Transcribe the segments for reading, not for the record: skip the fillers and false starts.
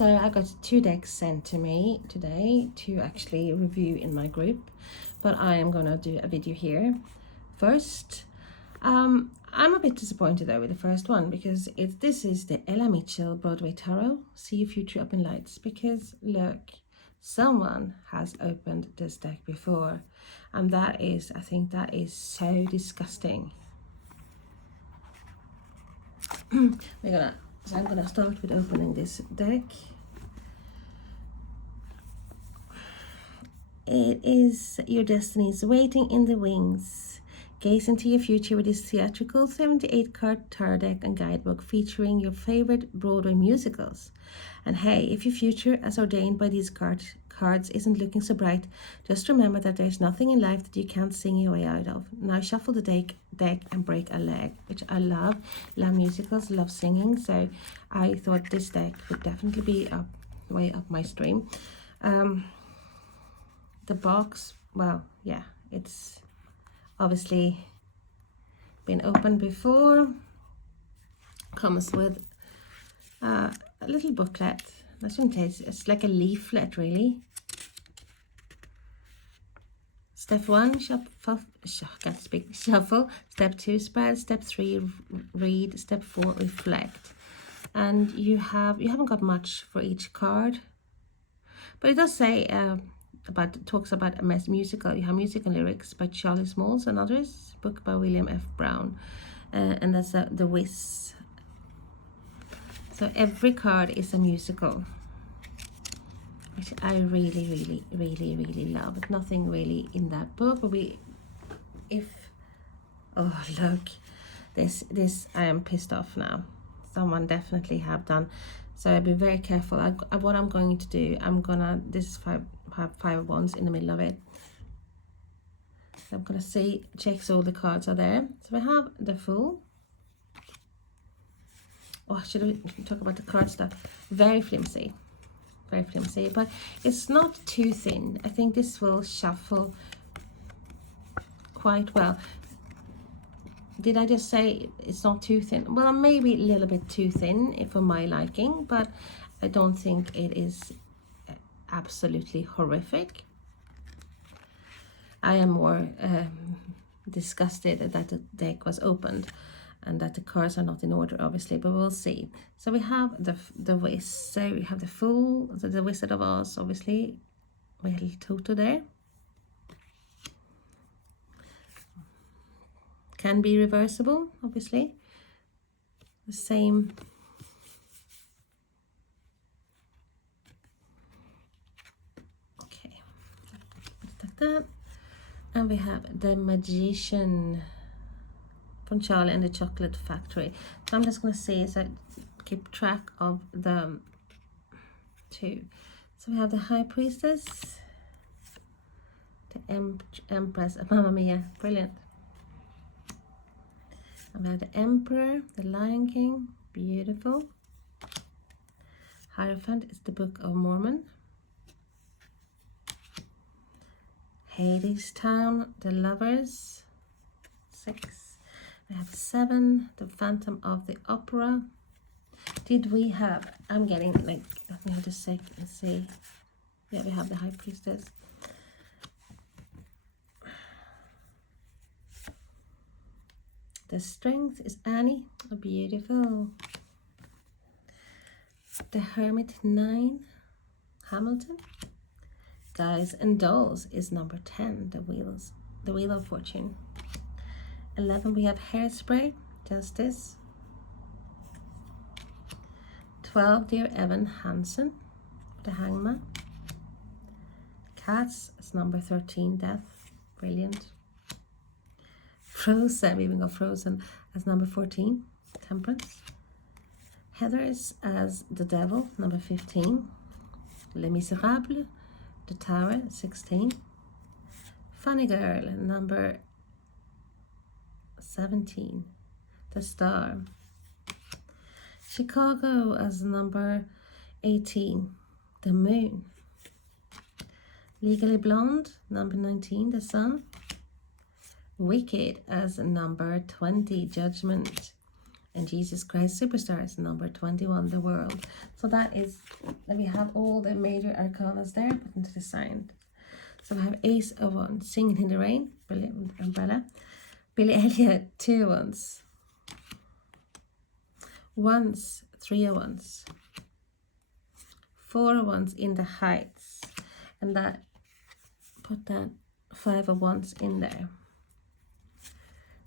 So I got 2 decks sent to me today to actually review in my group, but I am gonna do a video here first. I'm a bit disappointed though with the first one, because this is the McGill Broadway Tarot, See Your Future Up in Lights, because look, someone has opened this deck before, and that is, I think that is so disgusting. So I'm gonna start with opening this deck. It is Your Destiny is Waiting in the Wings. Gaze into your future with this theatrical 78 card tarot deck and guidebook featuring your favorite Broadway musicals. And hey, if your future as ordained by these cards isn't looking so bright, just remember that there's nothing in life that you can't sing your way out of. Now shuffle the deck and break a leg, which I love. Love musicals, love singing, so I thought this deck would definitely be way up my stream. The box, well, yeah, it's obviously been opened before. Comes with a little booklet. I shouldn't say it's like a leaflet, really. Step 1, shuffle. Step 2, spread. Step 3, read. Step 4, reflect. And you haven't got much for each card, but it does say talks about a musical. You have music and lyrics by Charlie Smalls and others, book by William F. Brown, and that's the Whiz. So every card is a musical, which I really love. But nothing really in that book. But oh look, this I am pissed off now. Someone definitely have done. So I'll be very careful. What I'm going to do, this is have 5 of Wands in the middle of it. So I'm gonna check so all the cards are there. So we have the Fool. Oh, should we talk about the card stuff? Very flimsy, but it's not too thin. I think this will shuffle quite well. Did I just say it's not too thin? Well, maybe a little bit too thin for my liking, but I don't think it is absolutely horrific. I am more disgusted that the deck was opened and that the cards are not in order, obviously, but we'll see. So we have the Whiz. So we have the Fool, the Wizard of Oz, obviously, with a little Toto there. Can be reversible, obviously. The same. Okay, like that. And we have the Magician from Charlie and the Chocolate Factory. So I'm just going to say, so I keep track of the 2. So we have the High Priestess, the Empress, Mamma Mia, brilliant. And we have the Emperor, the Lion King, beautiful. Hierophant is the Book of Mormon. Hades Town, the Lovers, 6. We have 7, the Phantom of the Opera. Did we have, I'm getting like, let me have a sec and see. Yeah, we have the High Priestess. The Strength is Annie, oh, beautiful. The Hermit 9, Hamilton. Guys and Dolls is number 10, the Wheel of Fortune. 11, we have Hairspray, Justice. 12, Dear Evan Hansen, the Hangman. Cats is number 13, Death, brilliant. Frozen, we even got Frozen as number 14, Temperance. Heathers as the Devil, number 15. Les Miserables, the Tower, 16. Funny Girl, number 17, The Star. Chicago as number 18, The Moon. Legally Blonde, number 19, The Sun. Wicked as number 20, Judgment. And Jesus Christ Superstars, number 21, the world. So that is, we have all the major arcanas there put into the sign. So we have Ace of Wands, Singing in the Rain, brilliant umbrella. Billy Elliot, 2 Wands. Wands, 3 of Wands. 4 of Wands in the Heights. And that, put that 5 of Wands in there.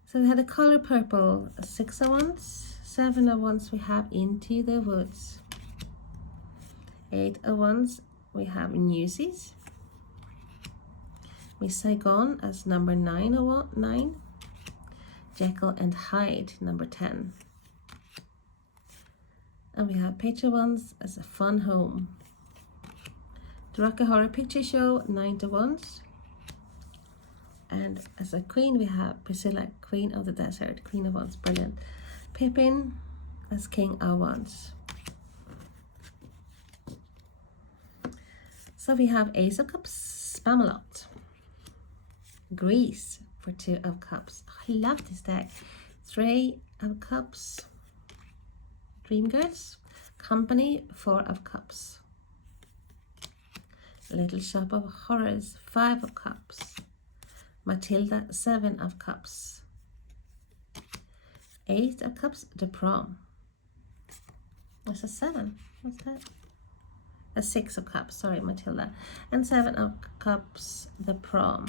So we had the color purple, 6 of Wands, 7 of Wands we have Into the Woods. 8 of Wands we have Newsies. Miss Saigon as number 9. Jekyll and Hyde, number 10. And we have Page of Wands as a Fun Home. The Rocky Horror Picture Show, 9 of Wands. And as a queen we have Priscilla, Queen of the Desert, Queen of Wands, brilliant. Pippin as King of Wands. So we have Ace of Cups, Spamalot. Grease for 2 of Cups. I love this deck. 3 of Cups. Dreamgirls. Company, 4 of Cups. Little Shop of Horrors, 5 of Cups. Matilda, 7 of Cups. 8 of Cups, The Prom. What's a 7? What's that? A 6 of Cups, sorry, Matilda. And 7 of Cups, The Prom.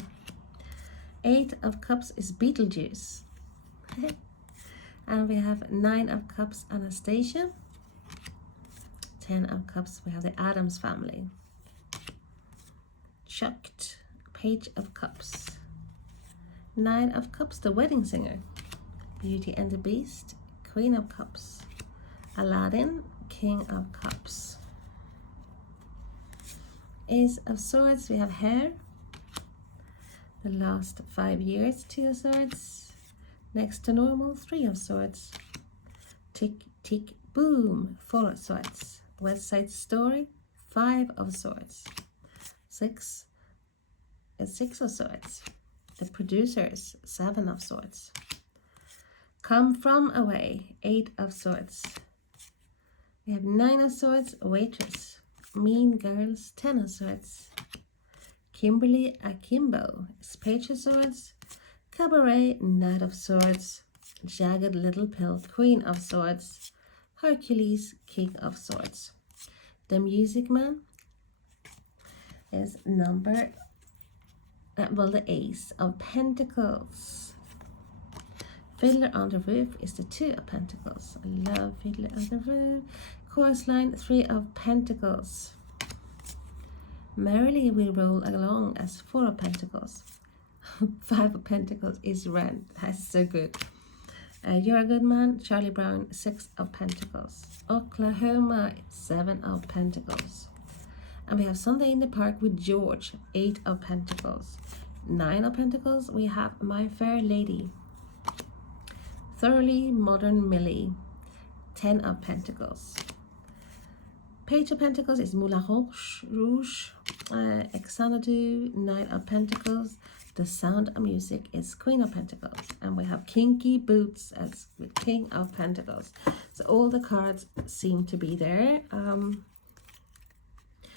8 of Cups is Beetlejuice. And we have 9 of Cups, Anastasia. 10 of Cups, we have the Addams Family. Chucked, Page of Cups. 9 of Cups, The Wedding Singer. Beauty and the Beast, Queen of Cups. Aladdin, King of Cups. Ace of Swords, we have Hair. The Last 5 Years, 2 of Swords. Next to Normal, 3 of Swords. Tick, Tick, Boom, 4 of Swords. West Side Story, 5 of Swords. 6 of Swords. The Producers, 7 of Swords. Come From Away, 8 of Swords. We have 9 of Swords, Waitress. Mean Girls, 10 of Swords. Kimberly Akimbo, Page of Swords. Cabaret, Knight of Swords. Jagged Little Pill, Queen of Swords. Hercules, King of Swords. The Music Man is number, the Ace of Pentacles. Fiddler on the Roof is the 2 of Pentacles. I love Fiddler on the Roof. Chorus line, 3 of Pentacles. Merrily we roll along as 4 of Pentacles. 5 of Pentacles is Rent. That's so good. You're a Good Man, Charlie Brown, 6 of Pentacles. Oklahoma, 7 of Pentacles. And we have Sunday in the Park with George, 8 of Pentacles. 9 of Pentacles, we have My Fair Lady. Thoroughly Modern Millie, 10 of Pentacles. Page of Pentacles is Moulin Rouge. Xanadu, 9 of Pentacles. The Sound of Music is Queen of Pentacles. And we have Kinky Boots as with King of Pentacles. So all the cards seem to be there.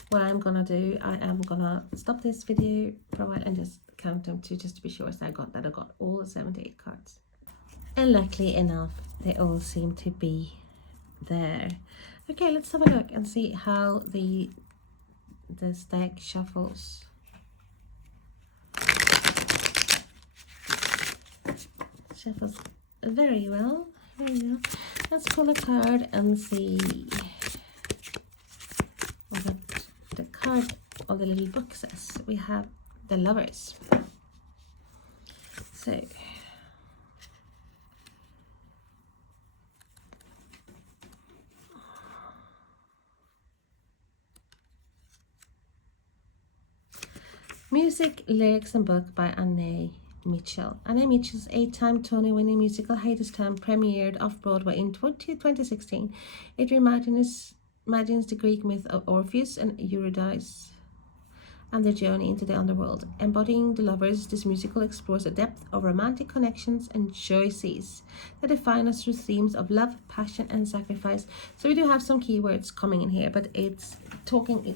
What I'm gonna do, I am gonna stop this video for a while and just count them just to be sure I got all the 78 cards. And luckily enough, they all seem to be there. Okay, let's have a look and see how the deck shuffles. Shuffles very well, very well. Let's pull a card and see what the card of the little book says. We have the Lovers. So Music, lyrics and book by Anne Mitchell. Anne Mitchell's 8-time Tony-winning musical Hadestown premiered off-Broadway in 2016. It reimagines the Greek myth of Orpheus and Eurydice and their journey into the underworld. Embodying the lovers, this musical explores the depth of romantic connections and choices that define us through themes of love, passion, and sacrifice. So we do have some keywords coming in here, but it's talking.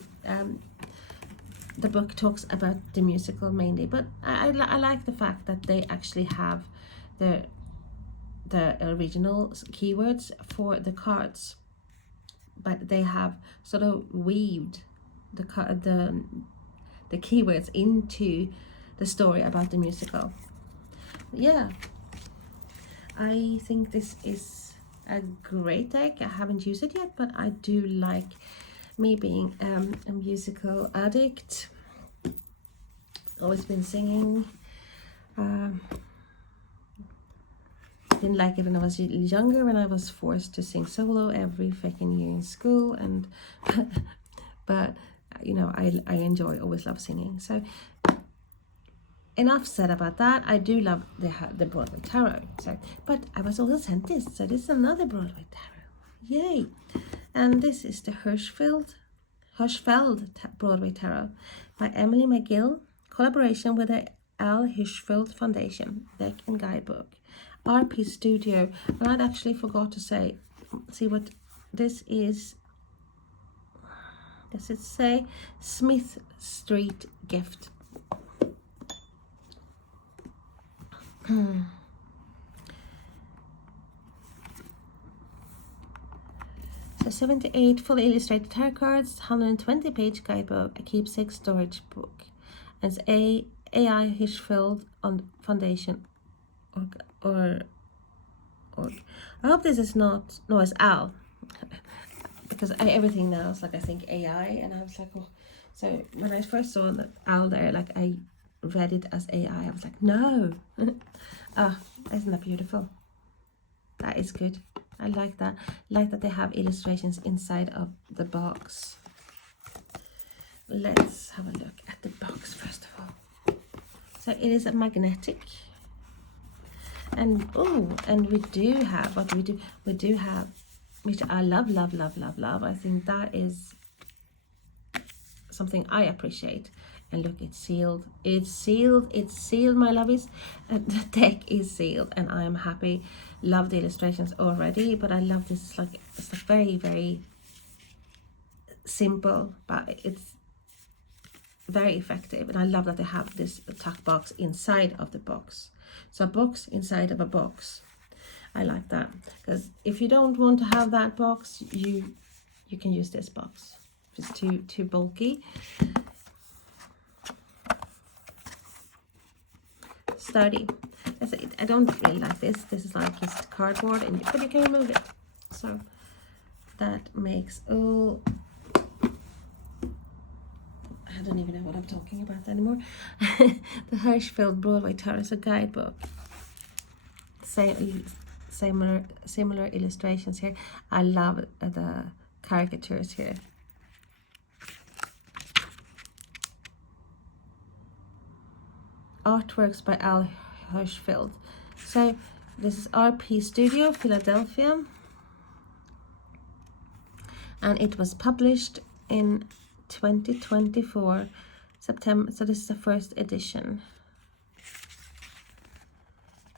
The book talks about the musical mainly, but I like the fact that they actually have the original keywords for the cards, but they have sort of weaved the keywords into the story about the musical. Yeah, I think this is a great deck. I haven't used it yet, but I do like, me being a musical addict, always been singing. Didn't like it when I was younger, when I was forced to sing solo every freaking year in school, and but you know, I enjoy, always love singing. So enough said about that. I do love the Broadway Tarot. So, but I was also sent this, so this is another Broadway Tarot. Yay! And this is the Hirschfeld Broadway Tarot by Emily McGill, collaboration with the Al Hirschfeld Foundation, deck and guidebook. RP Studio, and I'd actually forgot to see what this is. Does it say Smith Street Gift? So 78 fully illustrated tarot cards, 120-page guidebook, a keepsake storage book. And it's AI Hirschfeld on Foundation or I hope this is not, no, it's Al, because everything now is like, I think AI, and I was like, oh. So when I first saw that Al there, like I read it as AI, I was like, no. Ah, isn't that beautiful? That is good. I like that. I like that they have illustrations inside of the box. Let's have a look at the box first of all. So it is a magnetic. And and we do have what we do have, which I love. I think that is something I appreciate. And look, it's sealed. It's sealed, my lovies. The deck is sealed, and I am happy. Love the illustrations already, but I love this. Like, it's very, very simple, but it's very effective. And I love that they have this tuck box inside of the box. So a box inside of a box. I like that, because if you don't want to have that box, you can use this box. If it's too bulky. Sturdy. That's it. I don't really like this. This is like just cardboard, but you can remove it. So that makes all. I don't even know what I'm talking about anymore. The Hirschfeld Broadway Tarot is a guidebook. Similar illustrations here. I love the caricatures here. Artworks by Al Hirschfeld. So this is RP Studio, Philadelphia, and it was published in 2024 September. So this is the first edition.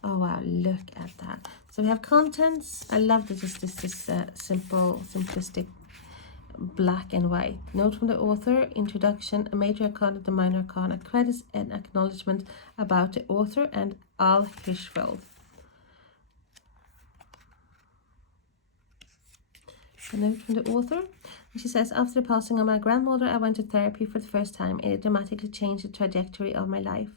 Oh wow, look at that. So we have contents. I love that this is simple, simplistic, black and white. Note from the author, introduction, a major arcana, the minor arcana, credits and acknowledgement about the author and Al Hirschfeld. A note from the author. She says, after the passing of my grandmother, I went to therapy for the first time, and it dramatically changed the trajectory of my life.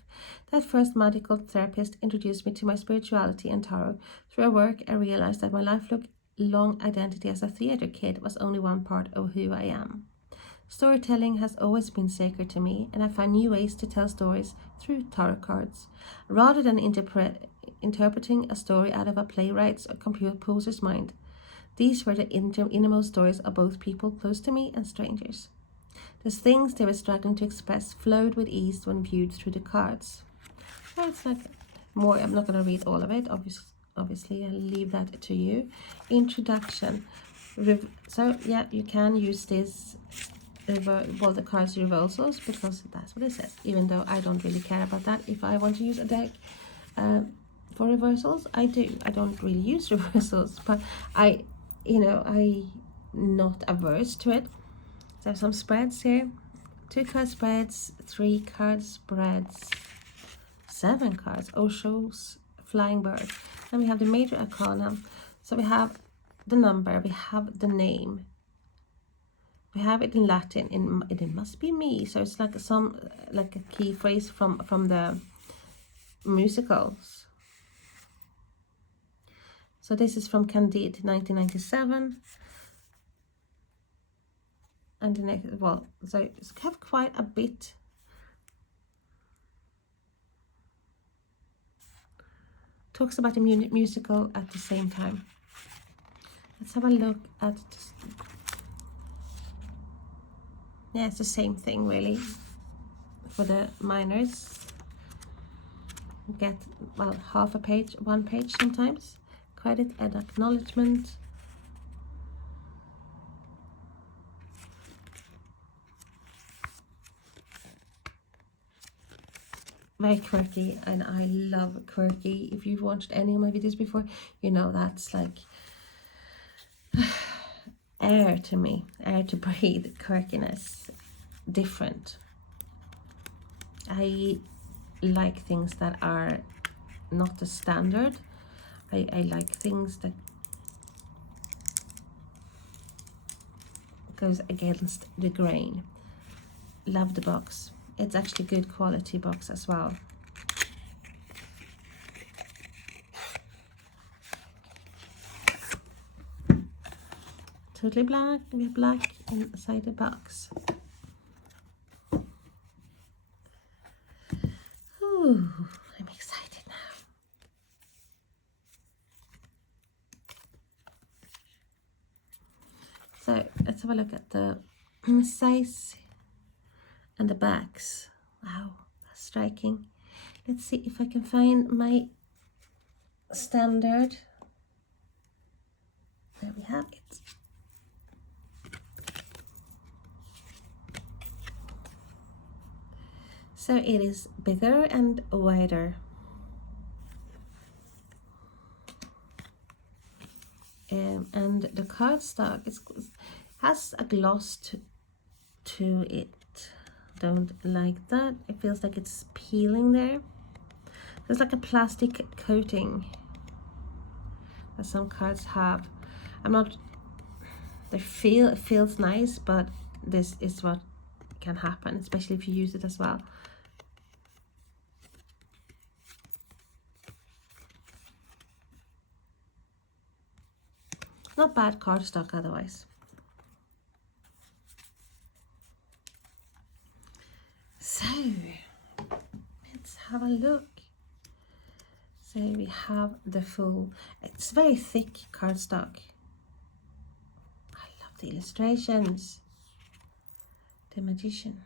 That first medical therapist introduced me to my spirituality and tarot. Through her work, I realized that my lifelong identity as a theater kid was only one part of who I am. Storytelling has always been sacred to me, and I find new ways to tell stories through tarot cards. Rather than interpreting a story out of a playwright's or composer's mind, these were the innermost stories of both people close to me and strangers. The things they were struggling to express flowed with ease when viewed through the cards. So it's like more, I'm not going to read all of it, obviously I'll leave that to you. Introduction. So yeah, you can use this well, the cards reversals, because that's what it says, even though I don't really care about that. If I want to use a deck for reversals, I do. I don't really use reversals, but I not averse to it. So some spreads here, 2 card spreads, 3 card spreads, 7 cards, Osho's Flying Bird, and we have the major arcana. So we have the number, we have the name, we have it in Latin, it must be me, so it's like a key phrase from the musicals. So this is from Candide 1997, and the next, well, so it's have quite a bit. Talks about the musical at the same time. Let's have a look at this. Yeah, it's the same thing really for the minors. Get, well, half a page, 1 page sometimes. Credit and acknowledgement. Very quirky, and I love quirky. If you've watched any of my videos before, you know that's like air to me, air to breathe, quirkiness, different. I like things that are not the standard. I like things that goes against the grain. Love the box. It's actually good quality box as well. Totally black. We have black inside the box. Ooh, I'm excited now. So let's have a look at the size and the backs. Wow, that's striking. Let's see if I can find my standard. There we have it. So it is bigger and wider. And the cardstock has a gloss to it. Don't like that. It feels like it's peeling there. There's like a plastic coating that some cards have. It feels nice, but this is what can happen, especially if you use it as well. Not bad cardstock otherwise. So let's have a look. So we have the full, it's very thick cardstock. I love the illustrations. The Magician,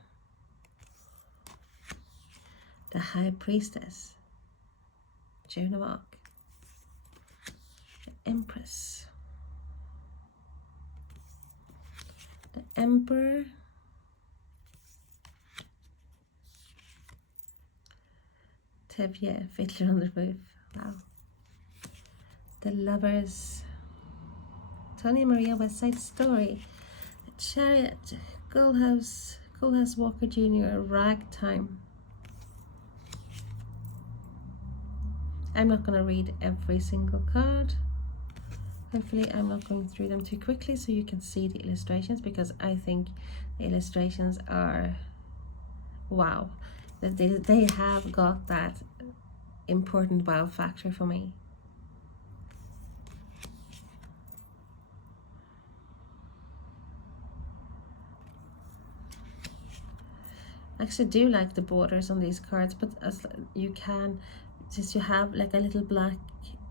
the High Priestess, Joan of Arc, the Empress, the Emperor, Tevye, Fiddler on the Roof, wow, the Lovers, Tony and Maria, West Side Story, the Chariot, Coolhouse Walker Jr., Ragtime. I'm not going to read every single card. Hopefully I'm not going through them too quickly so you can see the illustrations, because I think the illustrations are wow. They have got that important wow factor for me. I actually do like the borders on these cards, but as you can, since you have like a little black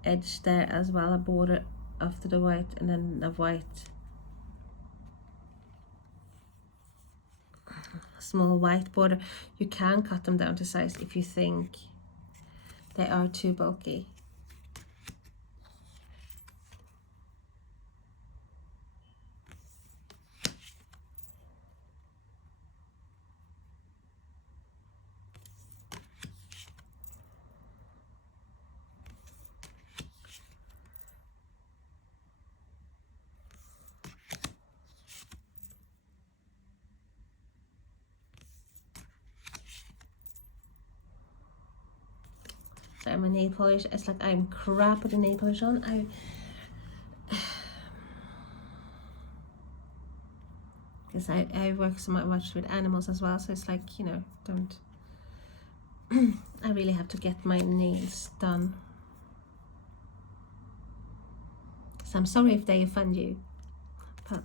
edge there as well, a border after the white, and then a white small white border, you can cut them down to size if you think they are too bulky. my nail polish. It's like I'm crap with the nail polish on. Because I work so much with animals as well, so it's like, you know, don't I really have to get my nails done. So I'm sorry if they offend you, but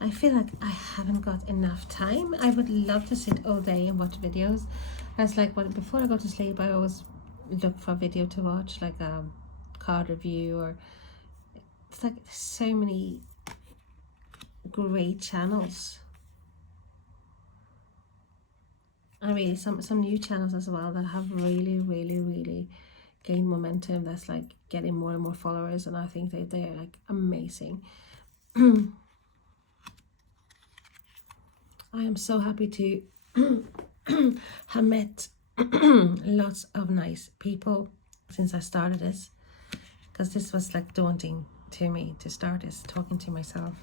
I feel like I haven't got enough time. I would love to sit all day and watch videos. It's like before I go to sleep, I always look for a video to watch, like a card review, or it's like so many great channels. And really some new channels as well that have really gained momentum, that's like getting more and more followers, and I think they're like amazing. I am so happy to have met lots of nice people since I started this, because this was like daunting to me to start this, talking to myself,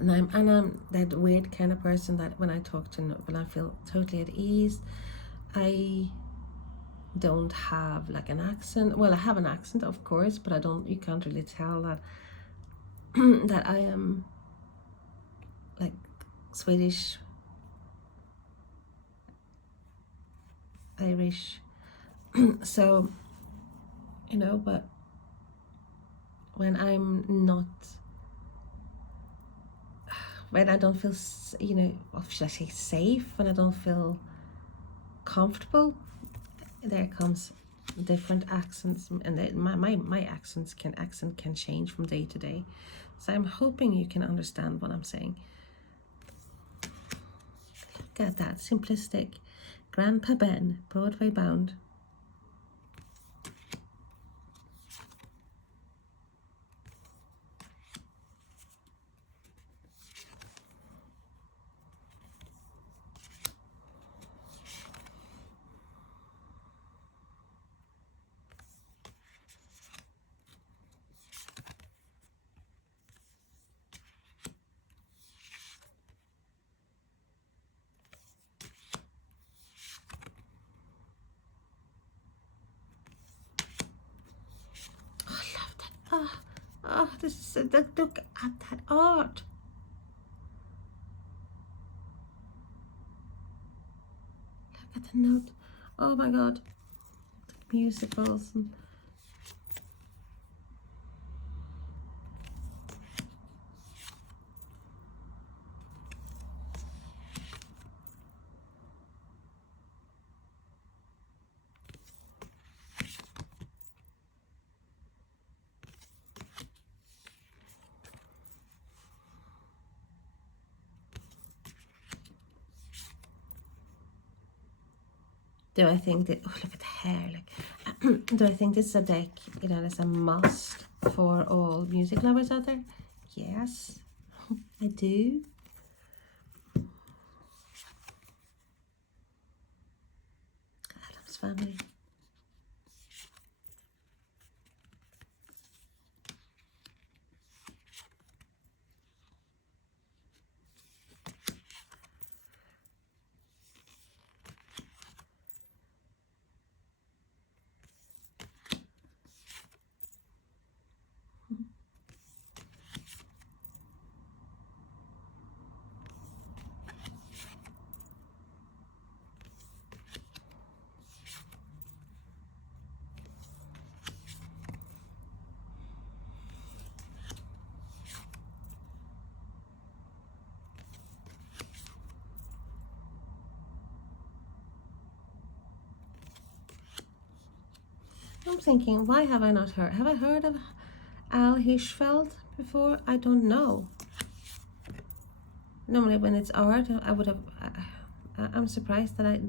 and I'm that weird kind of person that when I talk to, when I feel totally at ease, I don't have like an accent. Well, I have an accent, of course, but you can't really tell that that I am like Swedish, Irish, so, you know, but when I'm not, when I don't feel, you know, or should I say safe, when I don't feel comfortable, there comes different accents, and my accent can change from day to day. So I'm hoping you can understand what I'm saying. Look at that, simplistic. Grandpa Ben, Broadway bound. Oh, this is look at that art. Look at the note. Oh my god. Musicals and do I think that, oh, look at the hair, like, do I think this is a deck, you know, that's a must for all music lovers out there? Yes, I do. Adam's Family. I'm thinking, why have I not heard? Have I heard of Al Hirschfeld before? I don't know. Normally when it's art, I would have, I'm surprised that it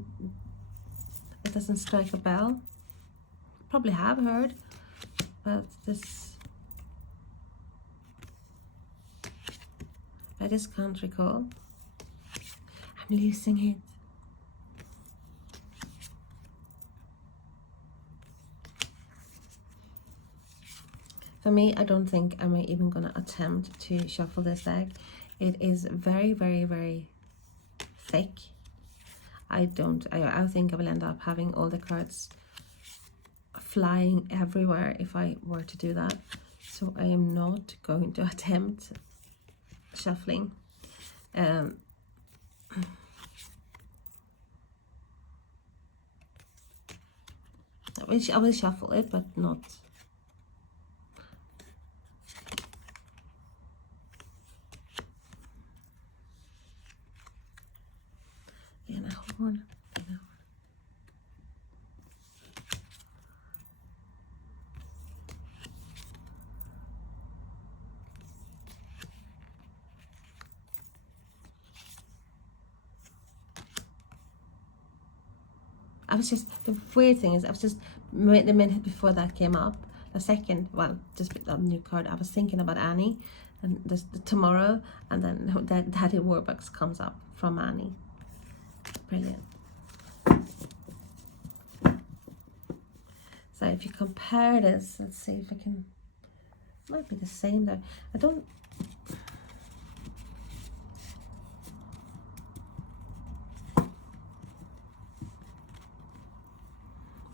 doesn't strike a bell. Probably have heard, but this, I just can't recall. I'm losing it. For me, I don't think I'm even going to attempt to shuffle this deck. It is very, very, very thick. I think I will end up having all the cards flying everywhere if I were to do that. So I am not going to attempt shuffling. I will shuffle it, but not. In a horn. I was just, the weird thing is, I was just, the minute before that came up, the second, well, just a new card, I was thinking about Annie, and this, tomorrow, and then that Daddy Warbucks comes up from Annie. Brilliant. So if you compare this, let's see if I can, it might be the same there. I don't,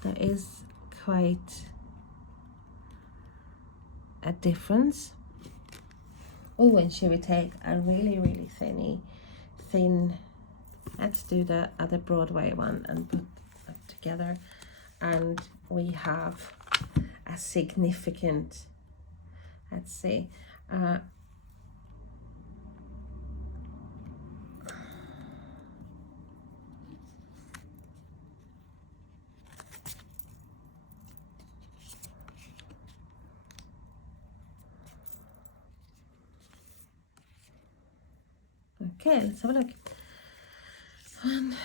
there is quite a difference. Oh, and should we take a really, really thin, let's do the other Broadway one and put that together. And we have a significant, let's see, okay, let's have a look. 1,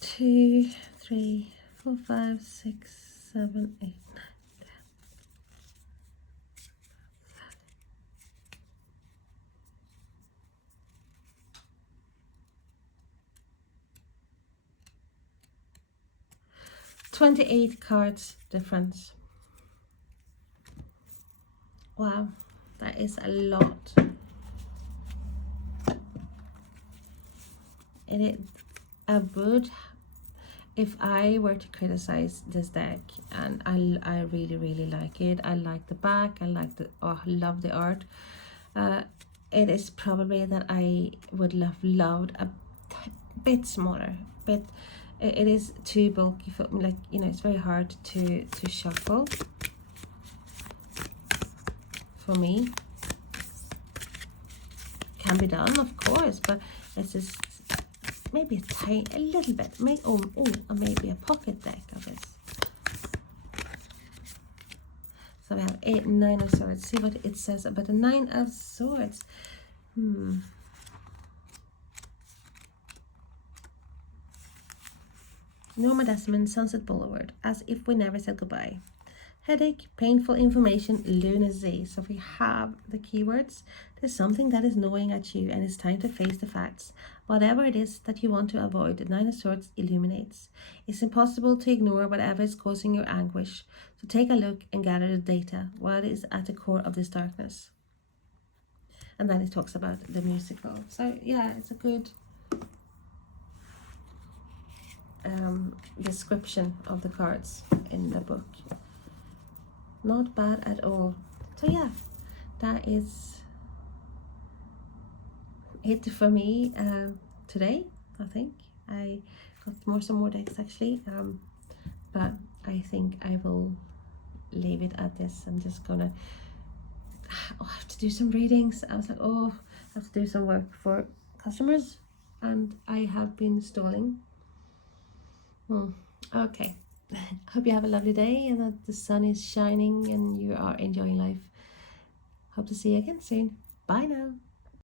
2, 3, 4, 5, 6, 7, 8, 9, 10. 28 cards difference. Wow, that is a lot. I would, if I were to criticize this deck, and I really, really like it. I like the back, I like the, oh, I love the art. It is probably that I would have loved a bit smaller, but it is too bulky for me, like, you know, it's very hard to shuffle for me. Can be done, of course, but it's just maybe a little bit, or maybe a pocket deck of this. So we have 8 and 9 of swords. See what it says about the 9 of swords. Norma Desmond, Sunset Boulevard, as if we never said goodbye. Headache, painful information, lunacy. So if we have the keywords, there's something that is gnawing at you and it's time to face the facts. Whatever it is that you want to avoid, the 9 of Swords illuminates. It's impossible to ignore whatever is causing your anguish. So take a look and gather the data. What is at the core of this darkness? And then it talks about the musical. So yeah, it's a good description of the cards in the book. Not bad at all. So yeah, that is it for me today. I think I got some more decks actually, but I think I will leave it at this. I'm just gonna I have to do some readings. I was like, oh, I have to do some work for customers, and I have been stalling. Okay. Hope you have a lovely day and that the sun is shining and you are enjoying life. Hope to see you again soon. Bye now.